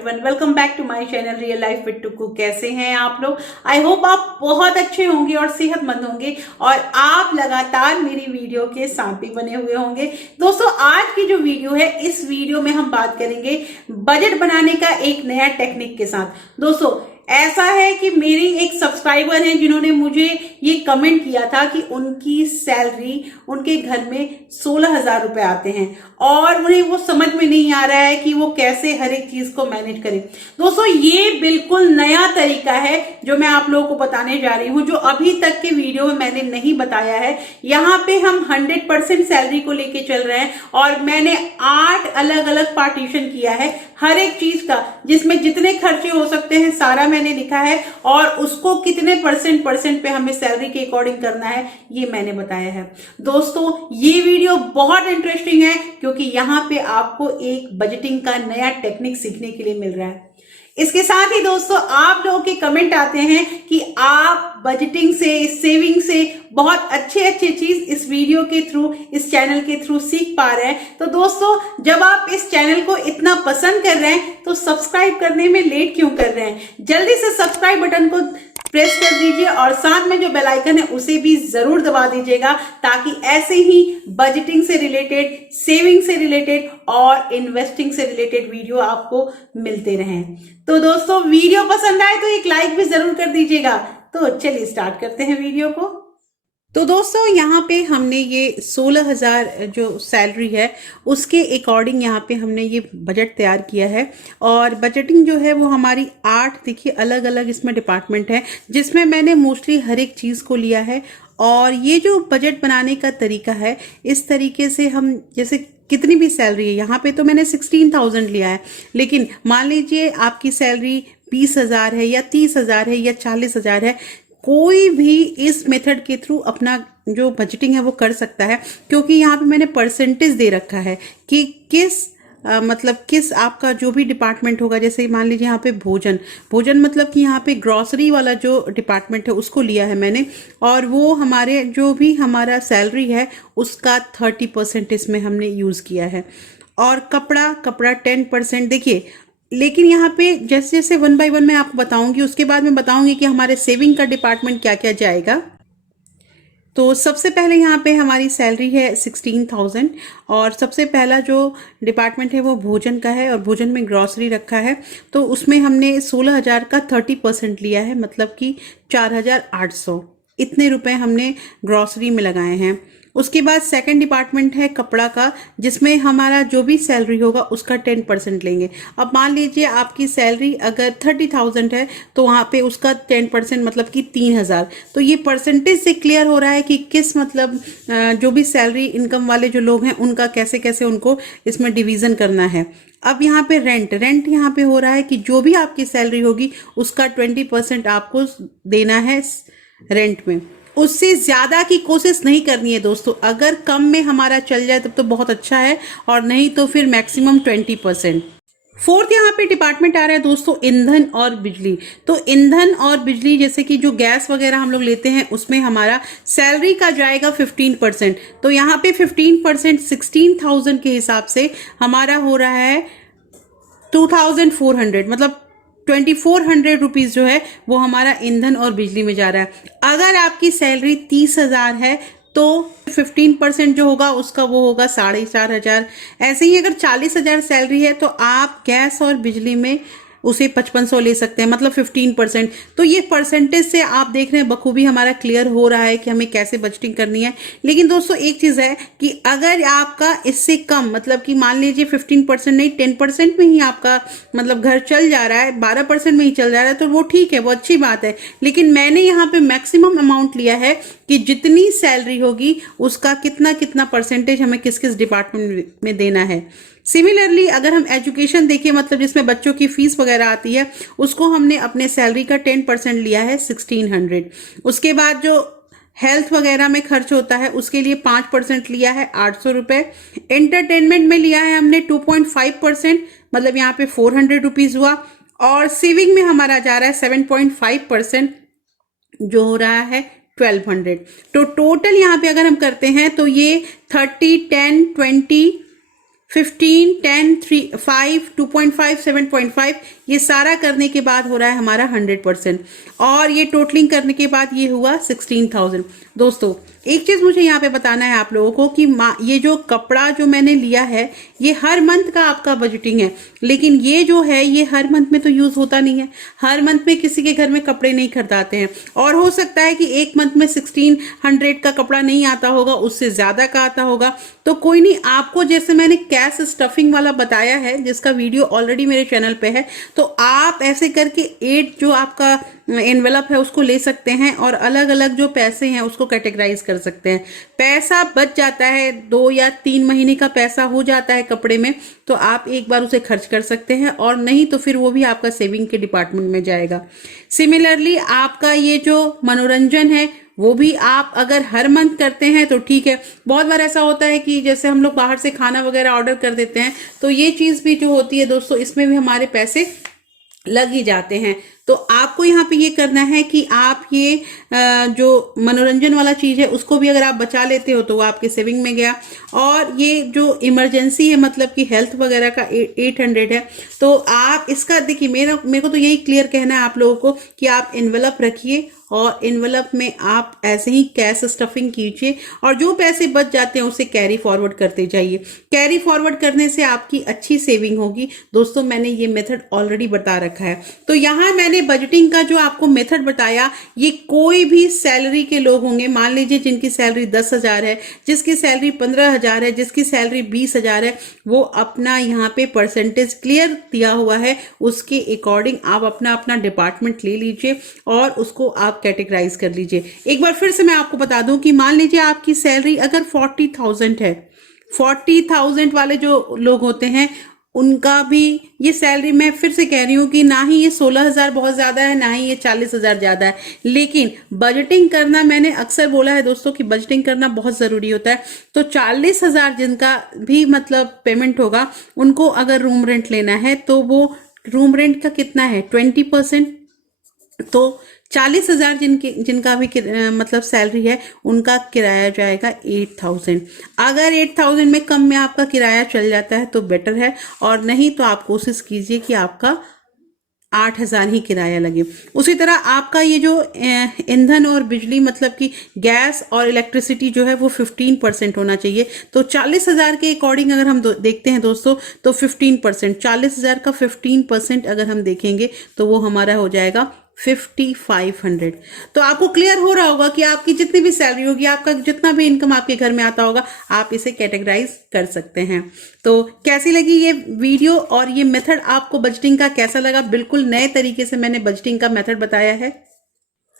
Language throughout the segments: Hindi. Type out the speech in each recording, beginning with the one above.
Everyone, welcome back to my channel real life with Tuku. कैसे हैं आप लोग? आई होप आप बहुत अच्छे होंगे और सेहतमंद होंगे और आप लगातार मेरी वीडियो के साथ भी बने हुए होंगे। दोस्तों, आज की जो वीडियो है, इस वीडियो में हम बात करेंगे बजट बनाने का एक नया टेक्निक के साथ। दोस्तों, ऐसा है कि मेरी एक सब्सक्राइबर हैं जिन्होंने मुझे ये कमेंट किया था कि उनकी सैलरी उनके घर में 16,000 रुपए आते हैं और उन्हें वो समझ में नहीं आ रहा है कि वो कैसे हर एक चीज को मैनेज करें। दोस्तों, ये बिल्कुल नया तरीका है जो मैं आप लोगों को बताने जा रही हूं, जो अभी तक के वीडियो में मैंने नहीं बताया है। यहाँ पे हम 100% सैलरी को लेके चल रहे हैं और मैंने 8 अलग अलग पार्टीशन किया है हर एक चीज का, जिसमें जितने खर्चे हो सकते हैं सारा मैंने लिखा है और उसको कितने परसेंट पे हमें सैलरी के अकॉर्डिंग करना है ये मैंने बताया है। दोस्तों, ये वीडियो बहुत इंटरेस्टिंग है क्योंकि यहाँ पे आपको एक बजटिंग का नया टेक्निक सीखने के लिए मिल रहा है। इसके साथ ही दोस्तों, आप लोगों के कमेंट आते हैं कि आप बजटिंग से, सेविंग से बहुत अच्छे चीज इस वीडियो के थ्रू, इस चैनल के थ्रू सीख पा रहे हैं। तो दोस्तों, जब आप इस चैनल को इतना पसंद कर रहे हैं तो सब्सक्राइब करने में लेट क्यों कर रहे हैं? जल्दी से सब्सक्राइब बटन को प्रेस कर दीजिए और साथ में जो बेल आइकन है उसे भी जरूर दबा दीजिएगा, ताकि ऐसे ही बजटिंग से रिलेटेड, सेविंग से रिलेटेड और इन्वेस्टिंग से रिलेटेड वीडियो आपको मिलते रहें। तो दोस्तों, वीडियो पसंद आए तो एक लाइक भी जरूर कर दीजिएगा। तो चलिए स्टार्ट करते हैं वीडियो को। तो दोस्तों, यहाँ पे हमने ये 16,000 जो सैलरी है उसके अकॉर्डिंग यहाँ पे हमने ये बजट तैयार किया है। और बजटिंग जो है वो हमारी 8 देखिए अलग अलग इसमें डिपार्टमेंट है, जिसमें मैंने मोस्टली हर एक चीज़ को लिया है। और ये जो बजट बनाने का तरीका है, इस तरीके से हम जैसे कितनी भी सैलरी है, यहाँ पे तो मैंने 16,000 लिया है, लेकिन मान लीजिए आपकी सैलरी 20,000 है या 30,000 है या 40,000 है, कोई भी इस मेथड के थ्रू अपना जो बजटिंग है वो कर सकता है। क्योंकि यहाँ पे मैंने परसेंटेज दे रखा है कि किस आपका जो भी डिपार्टमेंट होगा। जैसे मान लीजिए यहाँ पे भोजन मतलब कि यहाँ पे ग्रॉसरी वाला जो डिपार्टमेंट है उसको लिया है मैंने, और वो हमारे जो भी हमारा सैलरी है उसका 30% इसमें हमने यूज़ किया है। और कपड़ा 10%। देखिए, लेकिन यहाँ पे जैसे जैसे 1 बाय 1 मैं आपको बताऊंगी, उसके बाद मैं बताऊंगी कि हमारे सेविंग का डिपार्टमेंट क्या क्या जाएगा। तो सबसे पहले यहाँ पे हमारी सैलरी है 16,000 और सबसे पहला जो डिपार्टमेंट है वो भोजन का है और भोजन में ग्रॉसरी रखा है। तो उसमें हमने 16,000 का 30% लिया है, मतलब कि 4,800 इतने रुपए हमने ग्रॉसरी में लगाए हैं। उसके बाद सेकंड डिपार्टमेंट है कपड़ा का, जिसमें हमारा जो भी सैलरी होगा उसका 10% लेंगे। अब मान लीजिए आपकी सैलरी अगर 30,000 है तो वहाँ पे उसका 10% मतलब कि 3,000। तो ये परसेंटेज से क्लियर हो रहा है कि किस मतलब जो भी सैलरी इनकम वाले जो लोग हैं उनका कैसे कैसे उनको इसमें डिवीज़न करना है। अब यहाँ पे रेंट यहाँ पे हो रहा है कि जो भी आपकी सैलरी होगी उसका 20% आपको देना है रेंट में। उससे ज्यादा की कोशिश नहीं करनी है दोस्तों। अगर कम में हमारा चल जाए तब तो बहुत अच्छा है, और नहीं तो फिर मैक्सिमम 20%। फोर्थ यहाँ पे डिपार्टमेंट आ रहा है दोस्तों ईंधन और बिजली। तो ईंधन और बिजली जैसे कि जो गैस वगैरह हम लोग लेते हैं उसमें हमारा सैलरी का जाएगा 15%। तो यहाँ पे 15% 16,000 के हिसाब से हमारा हो रहा है 2,400, मतलब 2,400 रुपीज जो है वो हमारा ईंधन और बिजली में जा रहा है। अगर आपकी सैलरी 30,000 है तो 15% जो होगा उसका वो होगा 4,500। ऐसे ही अगर 40,000 सैलरी है तो आप गैस और बिजली में उसे 5,500 ले सकते हैं, मतलब 15%। तो ये परसेंटेज से आप देख रहे हैं बखूबी हमारा क्लियर हो रहा है कि हमें कैसे बजटिंग करनी है। लेकिन दोस्तों, एक चीज़ है कि अगर आपका इससे कम, मतलब कि मान लीजिए 15% नहीं 10% में ही आपका मतलब घर चल जा रहा है, 12% में ही चल जा रहा है, तो वो ठीक है, वो अच्छी बात है। लेकिन मैंने यहाँ पे मैक्सिमम अमाउंट लिया है कि जितनी सैलरी होगी उसका कितना कितना परसेंटेज हमें किस किस डिपार्टमेंट में देना है। सिमिलरली अगर हम एजुकेशन देखें, मतलब जिसमें बच्चों की फीस वगैरह आती है, उसको हमने अपने सैलरी का 10% लिया है 1,600। उसके बाद जो हेल्थ वगैरह में खर्च होता है उसके लिए 5% लिया है 800 रुपये। एंटरटेनमेंट में लिया है हमने 2.5%, मतलब यहाँ पे 400 रुपीज़ हुआ। और सेविंग में हमारा जा रहा है 7.5%, जो हो रहा है 1,200। तो टोटल यहाँ पे अगर हम करते हैं तो ये 30, 10, 20, 15, 10, 3, 5, 2.5, 7.5, ये सारा करने के बाद हो रहा है हमारा 100%, और ये टोटलिंग करने के बाद ये हुआ 16,000। दोस्तों एक चीज मुझे यहाँ पे बताना है आप लोगों को कि ये जो कपड़ा जो मैंने लिया है ये हर मंथ का आपका बजटिंग है, लेकिन ये जो है ये हर मंथ में तो यूज होता नहीं है। हर मंथ में किसी के घर में कपड़े नहीं खरीदाते हैं, और हो सकता है कि एक मंथ में 1600 का कपड़ा नहीं आता होगा, उससे ज्यादा का आता होगा। तो कोई नहीं, आपको जैसे मैंने कैश स्टफिंग वाला बताया है जिसका वीडियो ऑलरेडी मेरे चैनल पे है, तो आप ऐसे करके 8 जो आपका एनवेलप है उसको ले सकते हैं और अलग अलग जो पैसे हैं उसको कैटेगराइज कर सकते हैं। पैसा बच जाता है, 2 या 3 महीने का पैसा हो जाता है कपड़े में, तो आप एक बार उसे खर्च कर सकते हैं, और नहीं तो फिर वो भी आपका सेविंग के डिपार्टमेंट में जाएगा। सिमिलरली आपका ये जो मनोरंजन है वो भी आप अगर हर मंथ करते हैं तो ठीक है। बहुत बार ऐसा होता है कि जैसे हम लोग बाहर से खाना वगैरह ऑर्डर कर देते हैं, तो ये चीज भी जो होती है दोस्तों, इसमें भी हमारे पैसे लग ही जाते हैं। तो आपको यहाँ पे ये करना है कि आप ये जो मनोरंजन वाला चीज है उसको भी अगर आप बचा लेते हो तो वो आपके सेविंग में गया, और ये जो इमरजेंसी है मतलब कि हेल्थ वगैरह का 800 है, तो आप इसका देखिए, मेरे को तो यही क्लियर कहना है आप लोगों को कि आप एनवेलप रखिए और एनवेलप में आप ऐसे ही कैश स्टफिंग कीजिए, और जो पैसे बच जाते हैं उसे कैरी फॉरवर्ड करते जाइए। कैरी फॉरवर्ड करने से आपकी अच्छी सेविंग होगी। दोस्तों मैंने ये मेथड ऑलरेडी बता रखा है। तो यहाँ मैंने बजटिंग का जो आपको मेथड बताया, ये कोई भी सैलरी के लोग होंगे, मान लीजिए जिनकी सैलरी 10,000 है, जिसकी सैलरी 15,000 है, जिसकी सैलरी 20,000 है, वो अपना यहाँ पे परसेंटेज क्लियर दिया हुआ है, उसके अकॉर्डिंग आप अपना अपना डिपार्टमेंट ले लीजिए और उसको आप कैटेगराइज कर लीजिए। एक बार फिर से मैं आपको बता दूं कि मान लीजिए आपकी सैलरी अगर 40,000 है, 40,000 वाले जो लोग होते हैं उनका भी ये सैलरी, मैं फिर से कह रही हूँ कि ना ही ये 16,000 बहुत ज्यादा है, ना ही ये 40,000 ज्यादा है, लेकिन बजटिंग करना, मैंने अक्सर बोला है दोस्तों कि बजटिंग करना बहुत जरूरी होता है। तो 40,000 जिनका भी मतलब पेमेंट होगा, उनको अगर रूम रेंट लेना है तो वो रूम रेंट का कितना है 20%, तो 40,000 जिनका भी मतलब सैलरी है उनका किराया जाएगा 8,000। अगर 8,000 में कम में आपका किराया चल जाता है तो बेटर है, और नहीं तो आप कोशिश कीजिए कि आपका 8,000 ही किराया लगे। उसी तरह आपका ये जो ईंधन और बिजली मतलब कि गैस और इलेक्ट्रिसिटी जो है वो 15% होना चाहिए। तो 40,000 के अकॉर्डिंग अगर हम देखते हैं दोस्तों, तो 15%, 40,000 का 15% अगर हम देखेंगे तो वो हमारा हो जाएगा 5,500। तो आपको क्लियर हो रहा होगा कि आपकी जितनी भी सैलरी होगी, आपका जितना भी इनकम आपके घर में आता होगा, आप इसे कैटेगराइज कर सकते हैं। तो कैसी लगी ये वीडियो और ये मेथड आपको बजटिंग का कैसा लगा? बिल्कुल नए तरीके से मैंने बजटिंग का मेथड बताया है।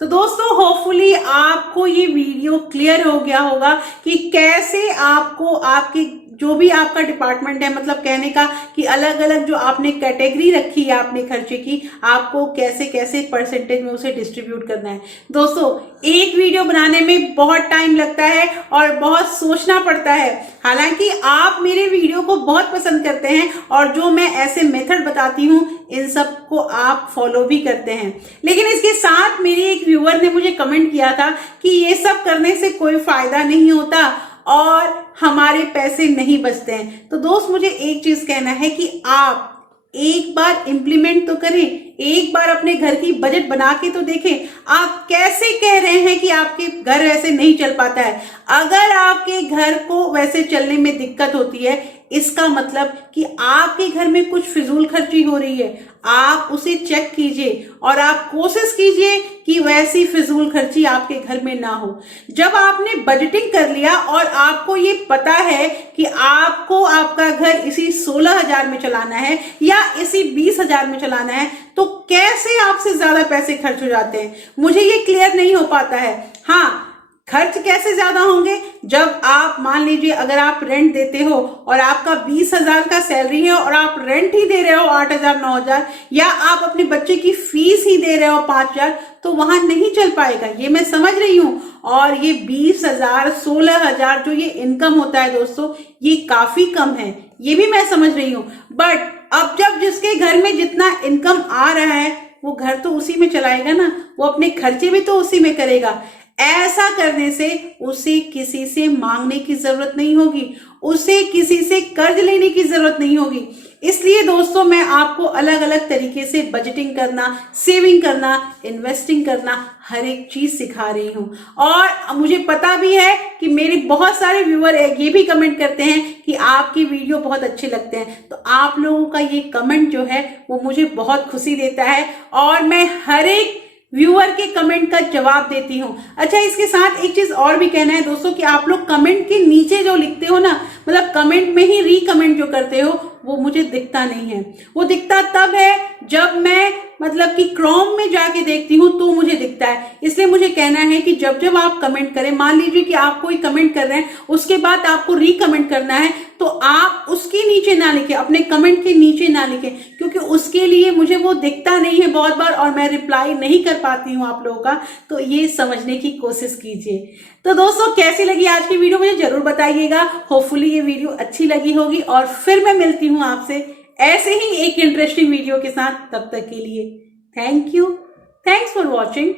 तो दोस्तों होपफुली आपको ये वीडियो क्लियर हो गया होगा कि कैसे आपको आपके जो भी आपका डिपार्टमेंट है, मतलब कहने का कि अलग अलग जो आपने कैटेगरी रखी है आपने खर्चे की, आपको कैसे कैसे परसेंटेज में उसे डिस्ट्रीब्यूट करना है। दोस्तों एक वीडियो बनाने में बहुत टाइम लगता है और बहुत सोचना पड़ता है। हालांकि आप मेरे वीडियो को बहुत पसंद करते हैं और जो मैं ऐसे मेथड बताती हूँ इन सब को आप फॉलो भी करते हैं, लेकिन इसके साथ मेरे एक व्यूअर ने मुझे कमेंट किया था कि ये सब करने से कोई फायदा नहीं होता और हमारे पैसे नहीं बचते हैं। तो दोस्त मुझे एक चीज कहना है कि आप एक बार इंप्लीमेंट तो करें, एक बार अपने घर की बजट बना के तो देखें। आप कैसे कह रहे हैं कि आपके घर ऐसे नहीं चल पाता है? अगर आपके घर को वैसे चलने में दिक्कत होती है, इसका मतलब कि आपके घर में कुछ फिजूल खर्ची हो रही है। आप उसे चेक कीजिए और आप कोशिश कीजिए कि वैसी फिजूल खर्ची आपके घर में ना हो। जब आपने बजटिंग कर लिया और आपको ये पता है कि आपको आपका घर इसी 16,000 में चलाना है या इसी 20,000 में चलाना है, तो कैसे आपसे ज्यादा पैसे खर्च हो जाते हैं, मुझे ये क्लियर नहीं हो पाता है। हाँ, खर्च कैसे ज्यादा होंगे? जब आप मान लीजिए अगर आप रेंट देते हो और आपका 20,000 का सैलरी है और आप रेंट ही दे रहे हो 8,000 9,000, या आप अपने बच्चे की फीस ही दे रहे हो 5,000, तो वहां नहीं चल पाएगा। ये मैं समझ रही हूं। और ये 20,000 16,000 जो ये इनकम होता है दोस्तों, ये काफी कम है, ये भी मैं समझ रही हूं। बट अब जब जिसके घर में जितना इनकम आ रहा है वो घर तो उसी में चलाएगा ना, वो अपने खर्चे भी तो उसी में करेगा। ऐसा करने से उसे किसी से मांगने की जरूरत नहीं होगी, उसे किसी से कर्ज लेने की जरूरत नहीं होगी। इसलिए दोस्तों मैं आपको अलग अलग तरीके से बजटिंग करना, सेविंग करना, इन्वेस्टिंग करना, हर एक चीज सिखा रही हूं। और मुझे पता भी है कि मेरे बहुत सारे व्यूअर ये भी कमेंट करते हैं कि आपकी वीडियो बहुत अच्छे लगते हैं। तो आप लोगों का ये कमेंट जो है वो मुझे बहुत खुशी देता है और मैं हर एक व्यूअर के कमेंट का जवाब देती हूँ। अच्छा, इसके साथ एक चीज और भी कहना है दोस्तों कि आप लोग कमेंट के नीचे जो लिखते हो ना, मतलब कमेंट में ही रीकमेंट जो करते हो, वो मुझे दिखता नहीं है। वो दिखता तब है जब मैं मतलब कि क्रोम में जाके देखती हूँ तो मुझे दिखता है। इसलिए मुझे कहना है कि जब जब आप कमेंट करें, मान लीजिए कि आप कोई कमेंट कर रहे हैं, उसके बाद आपको रीकमेंट करना है, तो आप उसके नीचे ना लिखें, अपने कमेंट के नीचे ना लिखें, क्योंकि उसके लिए मुझे वो दिखता नहीं है बहुत बार और मैं रिप्लाई नहीं कर पाती हूँ आप लोगों का। तो ये समझने की कोशिश कीजिए। तो दोस्तों कैसी लगी आज की वीडियो मुझे जरूर बताइएगा। होपफुली ये वीडियो अच्छी लगी होगी और फिर मैं मिलती हूँ आपसे ऐसे ही एक इंटरेस्टिंग वीडियो के साथ। तब तक के लिए thank you, thanks for watching.